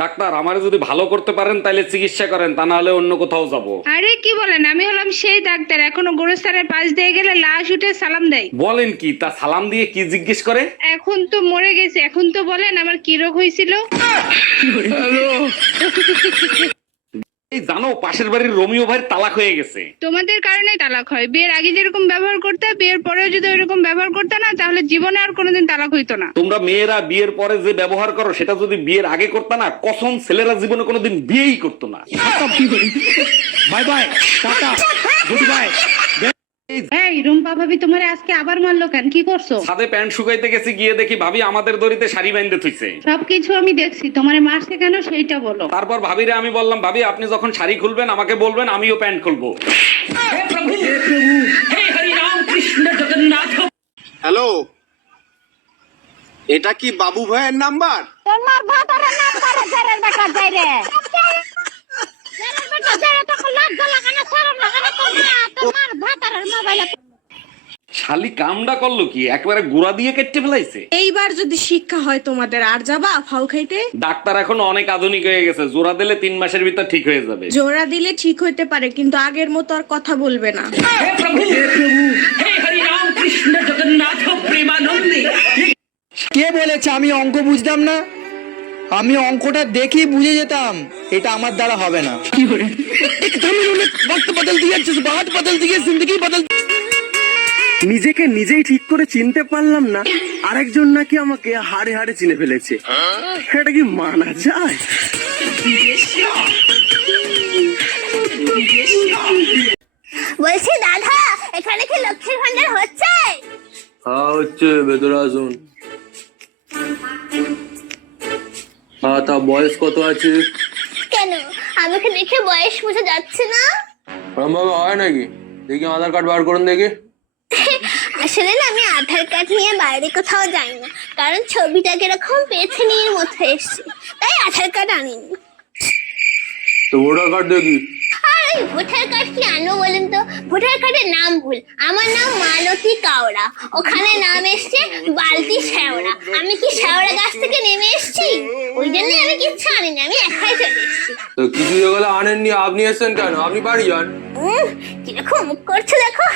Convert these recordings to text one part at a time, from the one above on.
Doctor আমারে যদি ভালো করতে পারেন তাহলে চিকিৎসা করেন তা না হলে অন্য কোথাও যাব। আরে কি বলেন? আমি হলাম সেই ডাক্তার এখনও গোরস্থানের পাশ দিয়ে গেলে লাশ উঠে সালাম দেয়। বলেন কি তা সালাম দিয়ে কি জিজ্ঞেস করে? এখন তো মরে গেছে এখন তো বলেন আমার কি রোগ হয়েছিল? এই জানো পাশের বাড়ির রোমিও ভাইয়ের তালাক হয়ে গেছে। তোমাদের কারণে তালাক হয়। বিয়ের আগে যেরকম ব্যবহার করতে বিয়ের পরেও যদি ওইরকম ব্যবহার করতে না তাহলে জীবনে আর কোনোদিন তালাক হইতো না। তোমরা মেয়েরা বিয়ের পরে যে ব্যবহার করো সেটা যদি বিয়ের আগে করতে না কসম ছেলেরা জীবনে কোনোদিন বিয়েই করতো না। Bye bye tata good bye এই রুম্পা ভাবি তোমার আজকে আবার মারলো কেন? কি করছ? ছাদে প্যান্ট শুকাইতে গেছি গিয়ে দেখি ভাবি আমাদের দড়িতে শাড়ি বাইন্ধে থুইছে। সবকিছু আমি দেখছি তোমার মারছে কেন সেইটা বলো। তারপর ভাবিরে আমি বললাম ভাবি আপনি যখন শাড়ি খুলবেন আমাকে বলবেন আমিও প্যান্ট খুলবো। হ্যালো এটা কি বাবু ভাইয়ের নাম্বার? তোমার ভাতারের নাম করে জেরের বেটা জেরে। জেরের বেটা জেরে তখন লজ্জা লাগে না শরম লাগে না তোমার তোমার ভাতারের মোবাইলে শালি কামডা করল কি একবারে গুড়া দিয়ে কেটে ফেলাইছে এইবার যদি শিক্ষা হয় তোমাদের আর যাবা ফাউ খাইতে ডাক্তার এখন অনেক আধুনিক হয়ে গেছে জোড়া দিলে তিন মাসের ভিতর ঠিক হয়ে যাবে জোড়া দিলে ঠিক হইতে পারে কিন্তু আগের মতো আর কথা বলবে না কে বলেছে আমি অঙ্ক বুঝতাম না আমি অঙ্কটা দেখি বুঝে যেতাম এটা আমার দ্বারা হবে না নিজেকে নিজেই ঠিক করে চিনতে পারলাম না। আরেকজন নাকি আমাকে হাড়ে হাড়ে চিনে ফেলেছে। এটা কি মানা যায়? বলছি দাদা এখানে কি লক্ষ্মীর ভান্ডার হচ্ছে? হ্যাঁ হচ্ছে ভেতরে আসুন। হ্যাঁ তা বয়স কত আছে? কেন? আমাকে দেখে বয়স বোঝা যাচ্ছে না। ওরম ভাবে হয় নাকি? দেখি আধার কার্ড বার করুন দেখি। আসলে না আমি আধার কার্ড নিয়ে বাইরে কোথাও যাই না কারণ ছবিটা কীরকম পেছনের মতো এসছে। তাই আধার কার্ড আনিনি। তো ভোটার কার্ড দেখি আর ভোটার কার্ড কি আনব বলেন তো? ভোটার কার্ডের নাম ভুল। আমার নাম মালতী কাওড়া। ওখানে নাম এসছে বালতি শ্যাওড়া। আমি কি শ্যাওড়া গাছ থেকে নেমে এসেছি? ওই জন্য আমি কিচ্ছু আনিনি আমি একাই চলে এসেছি। তো কিছু যেগুলো আনেননি আপনি এসছেন কেন? আপনি বাড়ি যান। দেখো, মুখ করছ দেখো।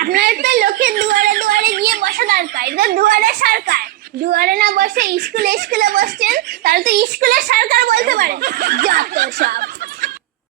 আপনার তো লোকের দুয়ারে দুয়ারে গিয়ে বসা দরকার। এটা দুয়ারে সরকার। দুয়ারে না বসে স্কুলে স্কুলে বসছেন, তাহলে তো স্কুলের সরকার বলতে পারে। যত সব।